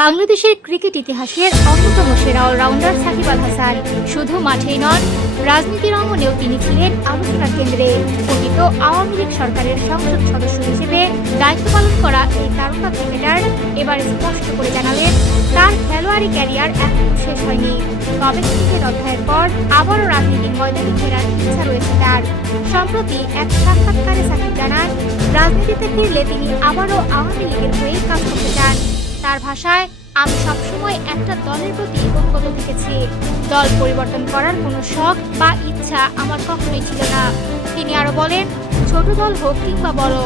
বাংলাদেশের ক্রিকেট ইতিহাসের অন্যতম সেরা অলরাউন্ডার সাকিব আল হাসান শুধু মাঠেই নন, রাজনীতির অঙ্গনেও তিনি ছিলেন আলোচনার কেন্দ্রে। কথিত আওয়ামী লীগ সরকারের সংসদ সদস্য হিসেবে দায়িত্ব পালন করা এই তারকা ক্রিকেটার এবার স্পষ্ট করে জানালেন, তার খেলোয়াড়ি ক্যারিয়ার এখনো শেষ হয়নি। তবে ক্রিকেট অধ্যায়ের পর আবারও রাজনীতির ময়দানে ফেরার ইচ্ছা রয়েছে তার। সম্প্রতি এক সাক্ষাৎকারে সাকিব জানান, রাজনীতিতে ফিরলে তিনি আবারও আওয়ামী লীগের হয়েই কাজ করতে চান। তার ভাষায়, আমি সবসময় একটা দলের প্রতি ঐক্যবদ্ধ থেকেছি। দল পরিবর্তন করার কোনো শখ বা ইচ্ছা আমার কখনোই ছিল না। তিনি আরো বলেন, ছোট দল হোক কিংবা বড়,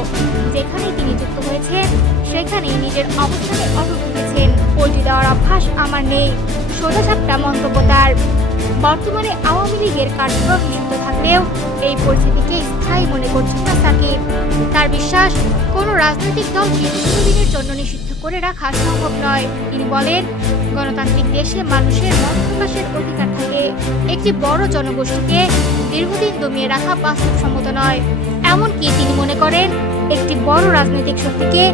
যেখানেই তিনি যুক্ত হয়েছেন সেখানেই নিজের অবস্থানে অটুট থেকেছেন। পল্টি দেওয়ার অভ্যাস আমার নেই, সোজাসাপটা মন্তব্য তার। বর্তমানে আওয়ামী লীগের কার্যক্রম নিষিদ্ধ থাকলেও এই পরিস্থিতিকে স্থায়ী মনে করছেন না সাকিব। তার বিশ্বাস, কোনো রাজনৈতিক দলকে দীর্ঘদিনের জন্য নিষিদ্ধ করে রাখা সম্ভব নয়। তিনি বলেন, গণতান্ত্রিক দেশে মানুষের মত প্রকাশের অধিকার থাকে। একটি বড় জনগোষ্ঠীকে দীর্ঘদিন দমিয়ে রাখা বাস্তবসম্মত নয়। এমনকি তিনি মনে করেন, একটি বড় রাজনৈতিক শক্তিকে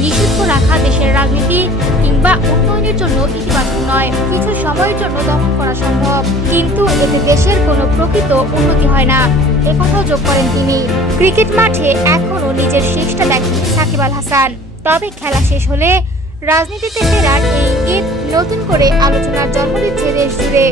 নিষিদ্ধ রাখা দেশের রাজনীতি কিংবা উন্নয়নের জন্য ইতিবাচক নয়। কিছু সময়ের জন্য দমন করা সম্ভব, কিন্তু এতে দেশের কোনো প্রকৃত উন্নতি হয় না, একথাও যোগ করেন তিনি। ক্রিকেট মাঠে এখনও নিজের শেষটা দেখেন সাকিব আল হাসান। তবে খেলা শেষ হলে রাজনীতিতে ফেরার এই ইঙ্গিত নতুন করে আলোচনার জন্ম দিচ্ছে দেশ জুড়ে।